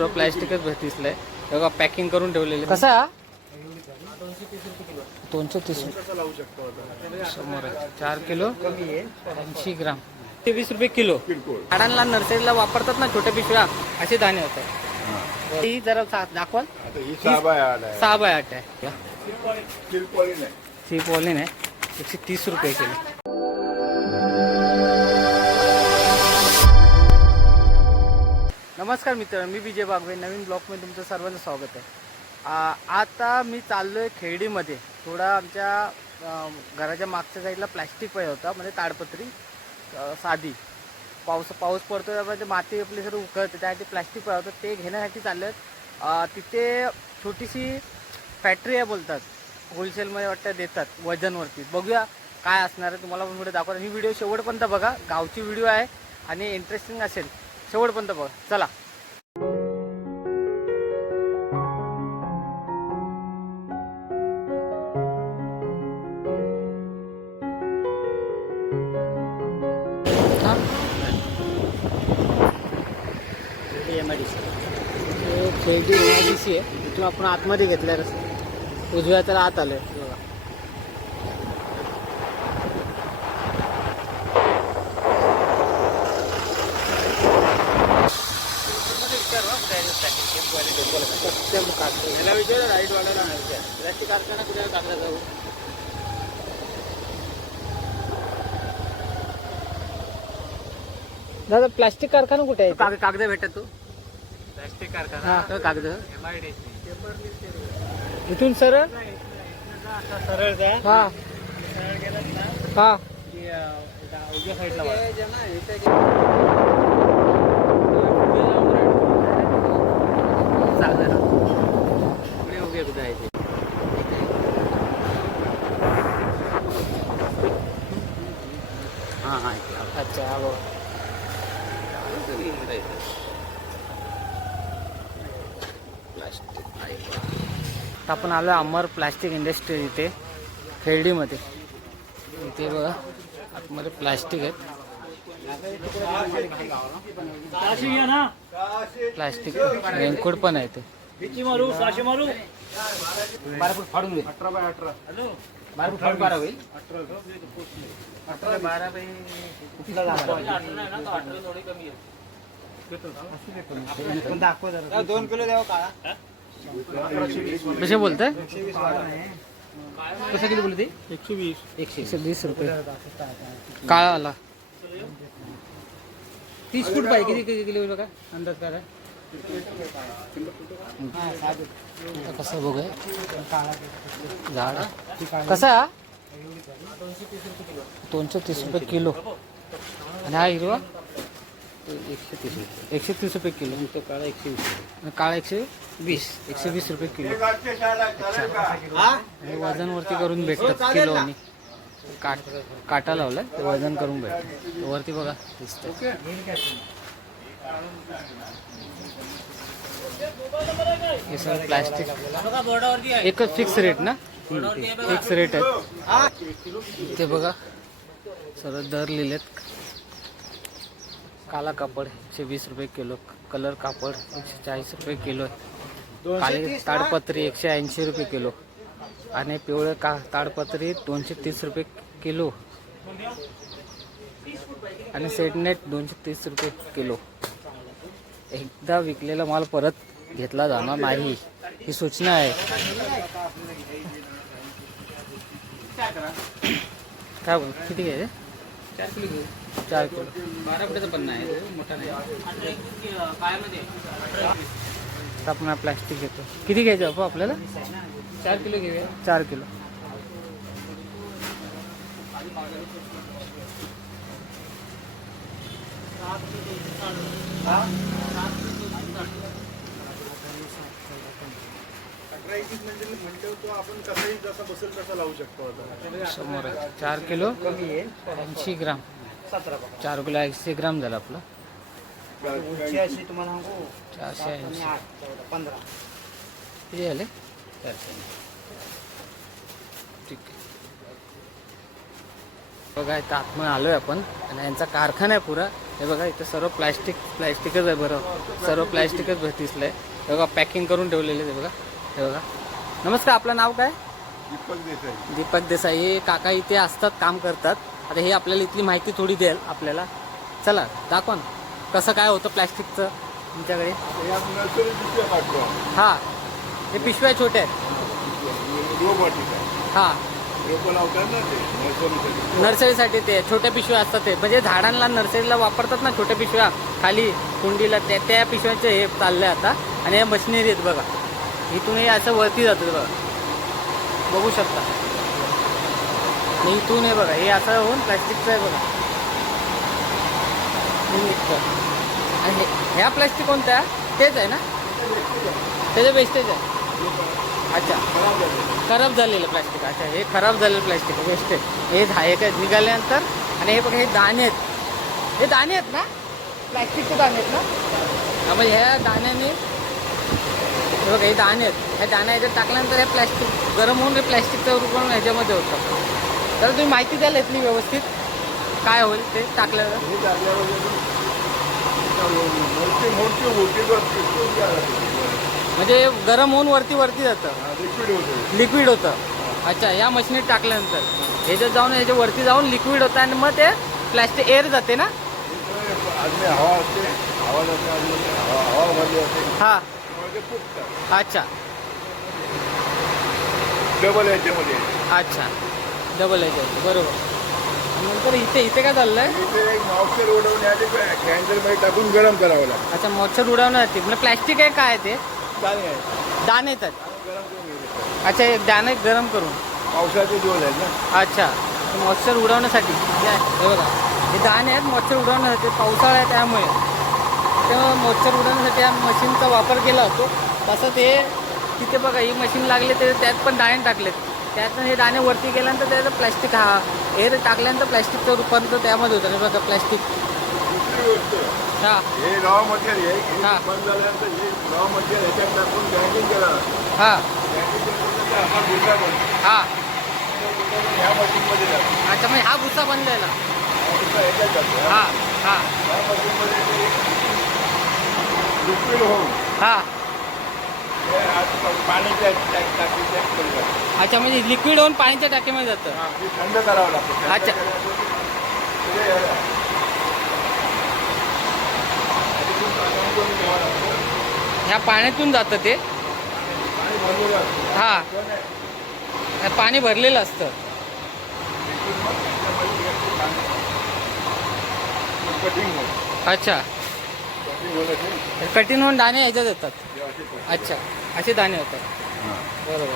सर्व प्लॅस्टिकच दिसलंय बघा, पॅकिंग करून ठेवलेले. कसा 230 समोर आहे. 4 किलो 80 ग्राम ते 20 रुपये किलो. झाडांना नर्सरीला वापरतात ना छोट्या पिशव्या, असे दाणे होतात. ही जरा दाखवाल. 6x8 आहे. सिपॉलिन आहे. 130 रुपये किलो. नमस्कार मित्र, मी विजय बागवे. नवीन ब्लॉगमध्ये तुमचं सर्वांचं स्वागत आहे. आता मी चाललोय खेर्डीमध्ये. थोडा आमच्या घराच्या मागच्या साईडला प्लॅस्टिक पाहिजे होता, म्हणजे ताडपत्री साधी. पाऊस पडतो त्यामुळे माती आपली सर्व उकळते, त्यासाठी प्लॅस्टिक पाहिजे होतं. ते घेण्यासाठी चालले आहेत. तिथे छोटीशी फॅक्टरी आहे बोलतात, होलसेलमध्ये वाटतं देतात वजनवरती. बघूया काय असणार आहे, तुम्हाला पण व्हिडिओ दाखवतो. ही व्हिडिओ शेवटपर्यंत बघा, गावची व्हिडिओ आहे आणि इंटरेस्टिंग असेल. शेवटपर्यंत बघा, चला. खेर्डी MIDC आहे. तिथून आपण आतमध्ये घेतल्या रस्ता, उजव्या त्याला आत आलंय बघा. कारखाना कुठे टाकला जाऊ. दादा प्लास्टिक कारखाना कुठे आहे? कागद भेटत तो प्लास्टिक कारखाना. कागद MIDC इथून सरळ सरळ जा. हा हा उजव्या साईडला पुढे उभे कुठे आहे ते. हां हां अच्छा. हा आपण आलो अमर प्लास्टिक इंडस्ट्री इथे खेर्डीमध्ये. इथे बघा आतमध्ये प्लास्टिक आहेत. प्लास्टिक रेनकोट पण आहे ते. फाडून घे. 12 होईल. 2 किलो द्यावं काळा. कसे बोलताय? कसं किती बोलते? 120 रुपये काळा आला. 30 फूट पाहिजे. किती किलो बघा अंदाज काय कसं बघ झाड कसा 230 रुपये किलो. आणि हा हिरवा 130 रुपये किलो. काळा 120. काळा 120 रुपये किलो. हे वजनवरती करून भेटतात किलो. आणि काटा लावलाय ते वजन करून भेटतात वरती बघा दिसतंय. हे सगळं प्लास्टिक एकच फिक्स रेट ना. फिक्स रेट आहे ते बघा. सर्व दर लिहिलेत. काला कापड 120 रुपये किलो. कलर कापड 140 रुपये किलो. काळी ताडपत्री 180 रुपये किलो. आणि पिवळे ताडपत्री 230 रुपये किलो. आणि सेटनेट 230 रुपये किलो. एकदा विकलेला माल परत घेतला जाणार नाही, ही सूचना आहे. काय बोल किती घ्यायचे? 4 किलो घेऊ. 4 किलो 12 फुटाचा पन्ना आहे, मोठा नाही. आपण प्लास्टिक घेतो. किती घ्यायचं बापू आपल्याला? 4 किलो घेऊया. 4 किलो. आपण कसंही जसा बसेल तसा लावू शकतो. समोर आहे. 4 किलो 80 ग्राम. 4 किलो 80 ग्राम झालं आपलं. 480 किती झाले? 400. ठीक आहे. बघा इथं आतमध्ये आलोय आपण आणि यांचा कारखाना आहे पुरा. हे बघा इथे सर्व प्लॅस्टिकच आहे बरं, सर्व प्लॅस्टिकच दिसलं आहे. हे बघा पॅकिंग करून ठेवलेले आहे. हे बघा. नमस्कार, आपलं नाव काय? दीपक देसाई. हे काका इथे असतात, काम करतात. आता हे आपल्याला इथली माहिती थोडी द्याल आपल्याला. चला दाखवा ना कसं काय होतं प्लॅस्टिकचं तुमच्याकडे. हां, हे पिशव्या छोट्या आहेत. हां, नर्सरीसाठी ते छोट्या पिशव्या असतात ते, म्हणजे झाडांना नर्सरीला वापरतात ना छोट्या पिशव्या खाली कुंडीला, त्या पिशव्यांचे हे चाललंय आता. आणि हे मशिनरी आहेत बघा, इथून हे असं वरती जातं बघा, बघू शकता. आणि इथून हे बघा हे असं होऊन प्लॅस्टिकचं आहे बघा, हे निघतं. आणि ह्या प्लॅस्टिक कोणत्या? तेच आहे ना, त्याचं वेस्टेज आहे. अच्छा, खराब झालेलं प्लॅस्टिक. अच्छा, हे खराब झालेलं प्लॅस्टिक वेस्टेज. हे काय निघाल्यानंतर. आणि हे बघा हे दाणे आहेत, हे दाणे आहेत ना, प्लॅस्टिकचे दाणे आहेत ना. म्हणजे ह्या दाण्याने हे बघा हे दाणे आहेत, ह्या दाण्या ह्याच्यात टाकल्यानंतर हे प्लॅस्टिक गरम होऊन हे प्लॅस्टिकचं रूपाने ह्याच्यामध्ये होतं. तर तुम्ही माहिती द्याल इथली व्यवस्थित काय होईल ते टाकल्यावर. म्हणजे गरम होऊन वरती जातं, लिक्विड होतं. अच्छा, या मशीनीत टाकल्यानंतर ह्याच्यात जाऊन ह्याच्या वरती जाऊन लिक्विड होतं आणि मग ते प्लॅस्टिक एअर जाते ना. हां, अच्छा, डबल याच्यामध्ये. अच्छा, डबल याच्यात बरोबर. नंतर इथे काय चाललंय? मॉइश्चर उडवण्यासाठी कॅन्सरमध्ये टाकून गरम करावं लागतं. अच्छा, मॉइश्चर उडवण्यासाठी. म्हणजे प्लॅस्टिक आहे काय ते? दाणे येतात. गरम करून घ्यायचं. अच्छा, एक दाणे गरम करून. पावसाचे दिवस आहेत ना. अच्छा, मॉइश्चर उडवण्यासाठी. हे बघा हे दाणे आहेत मॉइश्चर उडवण्यासाठी. पावसाळा आहे त्यामुळे तेव्हा मॉइश्चर उडवण्यासाठी या मशीनचा वापर केला जातो. तसं ते तिथे बघा ही मशीन लागले ते त्यात पण दाणे टाकलेत. त्यातून हे दाणे वरती गेल्यानंतर त्याचं प्लॅस्टिक एअर टाकल्यानंतर प्लॅस्टिकचं रूपांतर त्यामध्ये होतं. बघा प्लॅस्टिक. दुसरी गोष्ट, हां हे रॉ मटेरियल आहे. हां. बंद झाल्यानंतर हे रॉ मटेरियल ह्याच्यात टाकून गॅगिंग करावं. हां गॅगिंग केल्यानंतर हा भुसा बनतो. हां. ह्या मशीनमध्ये जातो. अच्छा, म्हणजे हा भुसा बनलेला. हा भुसा ह्याच्यात जातो. हां हां ह्या मशीनमध्ये लिक्विड होऊन हां. हे पाण्याच्या टाकीच्या खाली जातं. अच्छा, म्हणजे लिक्विड होऊन पाण्याच्या टाकीमध्ये जातं. हां, हे थंड करावं लागतं. अच्छा. ह्या पाण्यातून जातं ते. पाणी भरलेलं असतं. हां, पाणी भरलेलं असतं. कटिंग होतं. अच्छा, कटिंग होतं. कठीण होऊन दाणे ह्याच्यात येतात. अच्छा, असे दाणे होतात. बरोबर.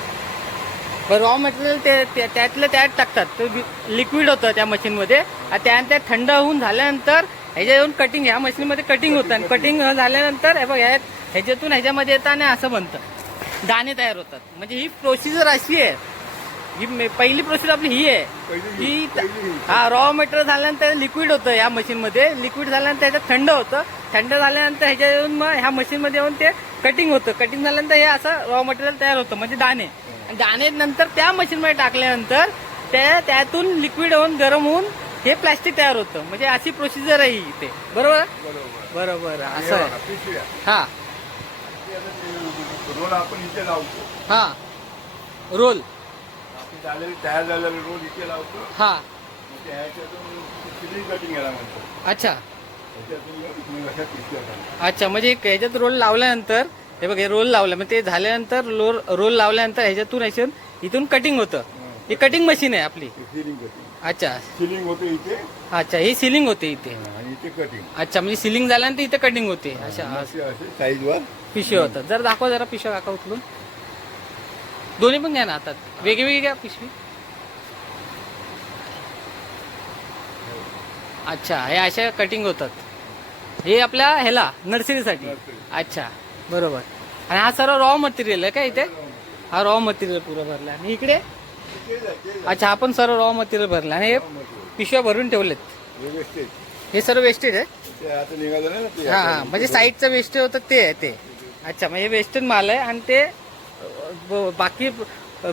बरं, रॉ मटेरियल ते त्यातलं त्यात टाकतात. ते लिक्विड होतं त्या मशीनमध्ये. त्यानंतर त्या थंड होऊन झाल्यानंतर ह्याच्या येऊन कटिंग ह्या मशीनमध्ये कटिंग होतं. आणि कटिंग झाल्यानंतर हे बघ ह्याच्यातून ह्याच्यामध्ये येतं आणि असं बनतं, दाणे तयार होतात. म्हणजे ही प्रोसिजर अशी आहे. ही पहिली प्रोसेस आपली ही आहे की हा रॉ मटेरियल झाल्यानंतर लिक्विड होतं या मशीनमध्ये. लिक्विड झाल्यानंतर ह्याच्यात थंड होतं. थंड झाल्यानंतर ह्याच्या येऊन मग ह्या मशीनमध्ये येऊन ते कटिंग होतं. कटिंग झाल्यानंतर हे असं रॉ मटेरियल तयार होतं, म्हणजे दाणे. आणि दाणे नंतर त्या मशीनमध्ये टाकल्यानंतर त्यातून लिक्विड होऊन गरम होऊन हे प्लॅस्टिक तयार होतं. म्हणजे अशी प्रोसिजर आहे ही इथे. बरोबर बरोबर असं आहे. हां रोल आपण इथे लावतो. हां, रोल तयार झालेलं रोल इथे लावतो. हां. ह्याच्यातून सिलिंग कटिंग याला म्हणतो. अच्छा ह्याच्यातून अशा पिशव्या काढतात. अच्छा, म्हणजे ह्याच्यात रोल लावल्यानंतर हे बघ हे रोल लावलं, मग ते झाल्यानंतर रोल लावल्यानंतर ह्याच्यातून इथून कटिंग होतं. ही कटिंग मशीन आहे आपली. Ceiling cutting. अच्छा, सिलिंग होते इथे अच्छा, ही सिलिंग होते इथे. आणि इथे कटिंग. अच्छा, म्हणजे सिलिंग झाल्यानंतर इथे कटिंग होते. अच्छा, असे साईजवर पिशव्या होतात. जर दाखवा जरा पिशव्या काका उचलून. दोन्ही पण घ्या ना हातात, वेगवेगळी घ्या पिशवी. अच्छा, हे अशा कटिंग होतात. हे आपल्या ह्याला नर्सरीसाठी. अच्छा, बरोबर. आणि हा सर्व रॉ मटेरियल आहे का इथे? हा रॉ मटेरियल पुरं भरला. आणि इकडे अच्छा, आपण सर्व रॉ मटेरियल भरलं आणि हे पिशव्या भरून ठेवलेत. हे सर्व वेस्टेज आहे. हां हां, म्हणजे साईडचं वेस्टेज होतं ते आहे ते. अच्छा, म्हणजे वेस्टेज माल आहे आणि ते बाकी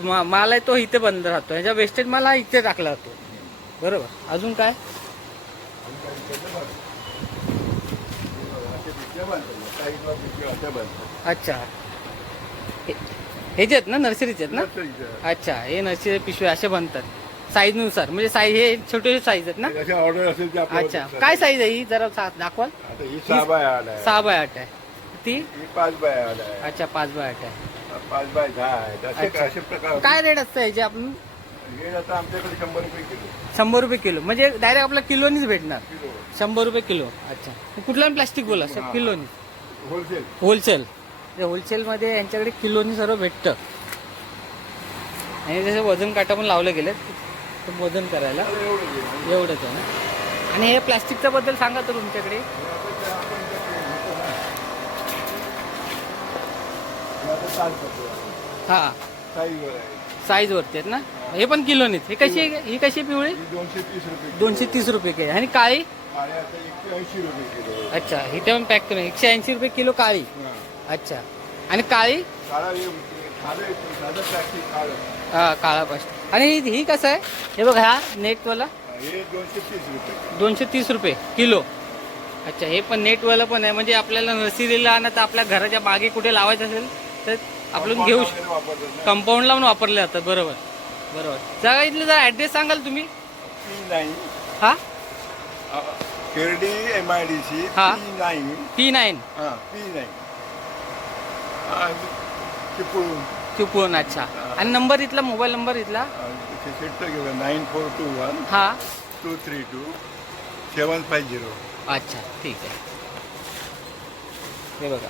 माल आहे तो इथे बंद राहतो. ह्याच्या वेस्टेज माल हा इथे टाकला जातो. बरोबर. अजून काय? अशा बनतात साईडला पिशव्या अशा बनतात. अच्छा, हे जे आहेत ना नर्सरीचे आहेत ना? नर्सरीच्या. अच्छा, हे नर्सरी पिशवे असे बनतात साईजनुसार, म्हणजे साईज हे छोटे साईज आहेत ना? जशा ऑर्डर असेल ते आपल्याला अच्छा, देतात. काय साईज आहे ही जरा दाखवाल? आता ही 6x8 आहे. 6x8 आहे. ती ही 5x8 आहे. अच्छा 5x8 आहे. 5x10 आहे. असे अच्छा. असे प्रकार. काय रेट असतं याचे? आपण हे आता आमच्याकडे 100 रुपये किलो. 100 रुपये किलो, म्हणजे डायरेक्ट आपला किलोनीच भेटणार. किलो 100 रुपये किलो. अच्छा, कुठलं प्लास्टिक बोला सर? हा. किलोनी. होलसेल. होलसेल. होलसेलमध्ये यांच्याकडे किलोनी सर्व भेटतं. आणि जसं वजन काटा पण लावले गेले वजन करायला, एवढंच आहे ना? आणि हे प्लास्टिकच्या बद्दल सांगा तर तुमच्याकडे. हा, साईज वरती आहेत ना? हे पण किलोनीच. हे कशी आहे? ही कशी आहे पिवळी? 230 रुपये. 230 रुपये किलो. आणि काळी? आणि आता 180 रुपये किलो. अच्छा, ही पण पॅक करून 180 रुपये किलो काळी. हा. अच्छा, आणि काळी? काळा हे साधं प्लास्टिक काळं. हा, काळा प्लास्टिक. आणि ही कसं आहे? हे बघा, हा नेटवाला हे 230 रुपये. 230 रुपये किलो. अच्छा, हे पण नेटवाला पण आहे, म्हणजे आपल्याला नर्सरीला ना तर आपल्या घराच्या बागे कुठे लावायचं असेल तर आपण घेऊ वगैरे वापरतात ना. कंपाऊंडला पण वापरले जातात. बरोबर बरोबर. जरा इथलं जरा ॲड्रेस सांगाल तुम्ही? P9 हा, शिर्डी MIDC हा. P9. P9 P9 Chiplun. Chiplun. अच्छा, आणि नंबर इथला, मोबाईल नंबर इथला? सेट घेऊया 9421 हा. 232 750. अच्छा, ठीक आहे. हे बघा,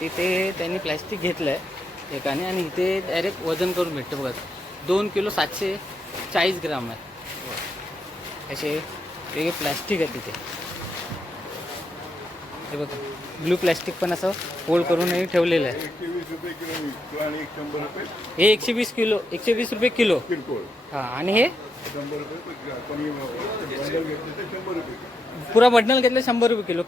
तिथे त्यांनी प्लॅस्टिक घेतलं आहे एकाने, आणि इथे डायरेक्ट वजन करून भेटतं. बघा, 2 किलो 740 ग्राम आहे. असे वेगळे प्लॅस्टिक आहे तिथे. हे बघा, ब्लू प्लॅस्टिक पण असं फोल्ड करूनही ठेवलेलं आहे. 120 रुपये किलो विकतो आणि 100 रुपये हे 120 किलो, 120 रुपये किलो. किरकोळ. हां, आणि हे 100 रुपये कोणी बंडल घेतलं तर 100 रुपये किलो. पुरा बंडल घेतलं 100 रुपये किलो.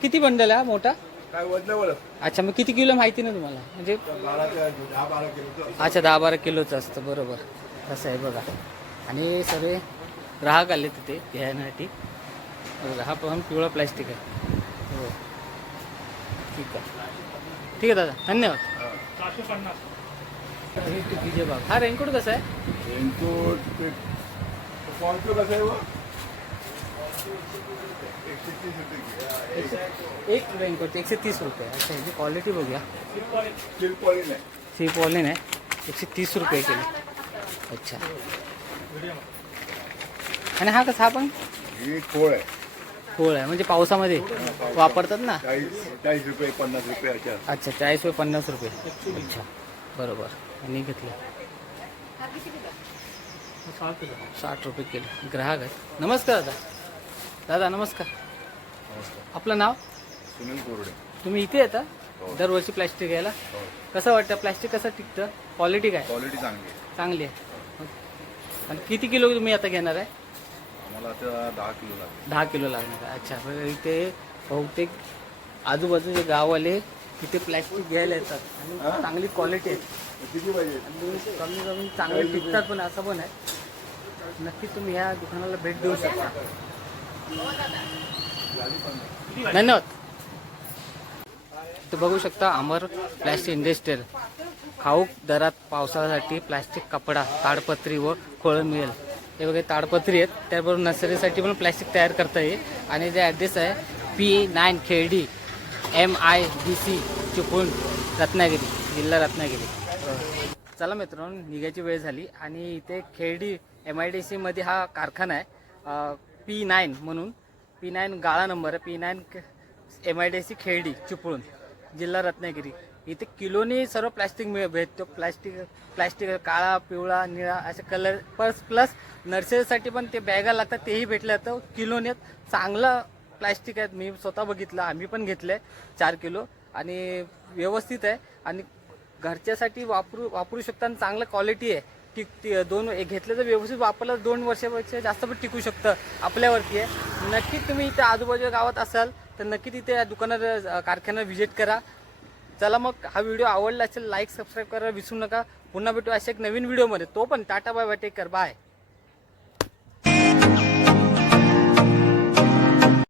किती बंडल आहे हा मोठा? काय वजनावर अच्छा, मग किती किलो माहिती नाही तुम्हाला? म्हणजे 10-12 किलोचं. अच्छा, 10-12 किलोचं असतं. बरोबर, तसं आहे बघा. आणि सर्व ग्राहक आले तिथे घ्यायसाठी. बघा, हा पण पिवळा प्लॅस्टिक आहे. हो, ठीक आहे. ठीक आहे दादा, धन्यवाद. हे टिकीचे बाग. हा रेनकोट कसा आहे? रेनकोट कॉन्टो कसं आहे व 130 रुपये किलो. एक रेनकोट 130 रुपये. अच्छा, ह्याची क्वालिटी बघूया. सिल्क पॉलिन आहे. सी पॉलिन आहे, 130 रुपये किलो. अच्छा, आणि हा कसा? हा पण ही खोळ आहे. खोळ आहे, म्हणजे पावसामध्ये वापरतात ना? 40 रुपये 50 रुपये अशा. अच्छा, 40 रुपये 50 रुपये. अच्छा, बरोबर. आणि घेतलं 60 रुपये किलो. ग्राहक आहेत. नमस्कार दादा. दादा नमस्कार. आपलं नाव? सुनील कोरडे. तुम्ही इथे येता दरवर्षी प्लॅस्टिक घ्यायला? कसं वाटतं प्लॅस्टिक कसं टिकतं? क्वालिटी काय? क्वालिटी चांगली आहे. चांगली आहे. आणि किती किलो तुम्ही आता घेणार आहे? आम्हाला आता 10 किलो लागेल. 10 किलो लागणार आहे. अच्छा, बरं. इथे बहुतेक आजूबाजूचे गाववाले इथे प्लॅस्टिक घ्यायला येतात आणि चांगली क्वालिटी आहे किती पाहिजे? आणि कमी चांगले टिकतात पण, असं पण आहे. नक्की तुम्ही ह्या दुकानाला भेट देऊ शकता. धन्यवाद. तर बघू शकता अमर प्लॅस्टिक इंडस्ट्रियल. खाऊक दरात पावसाळ्यासाठी प्लॅस्टिक कपडा, ताडपत्री व खोळ मिळेल. हे वगैरे ताडपत्री आहेत, त्याबरोबर नर्सरीसाठी पण प्लॅस्टिक तयार करता येईल. आणि जे ॲड्रेस आहे P9 खेरडी MIDC चिपळूण रत्नागिरी, जिल्हा रत्नागिरी. चला मित्रांनो, निघायची वेळ झाली. आणि इथे खेरडी MIDC मध्ये हा कारखाना आहे. P9 म्हणून, P9 गाळा नंबर आहे. P9 MIDC खेरडी चिपळूण, जिल्हा रत्नागिरी. इथे किलोनी सर्व प्लॅस्टिक भेटतो. प्लॅस्टिक काळा, पिवळा, निळा असे कलर प्लस नर्सरीसाठी पण ते बॅगा लागतात, तेही भेटले जातं किलोने. चांगलं प्लॅस्टिक आहेत, मी स्वतः बघितलं, आम्ही पण घेतलं 4 किलो. आणि व्यवस्थित आहे आणि घरच्यासाठी वापरू शकता. आणि चांगलं क्वालिटी आहे. दोन घेतलं तर व्यवस्थित वापरलं 2 वर्षापेक्षा जास्त पण टिकू शकतं. आपल्यावरती आहे. नक्की तुम्ही इथे आजूबाजूच्या गावात असाल तर नक्की तिथे या दुकानात कारखान्यात व्हिजिट करा. चला मग, हा व्हिडिओ आवडला असेल लाईक सबस्क्राईब करायला विसरू नका. पुन्हा भेटू अशा एक नवीन व्हिडिओमध्ये. तो पण tata bye bye, take care, bye.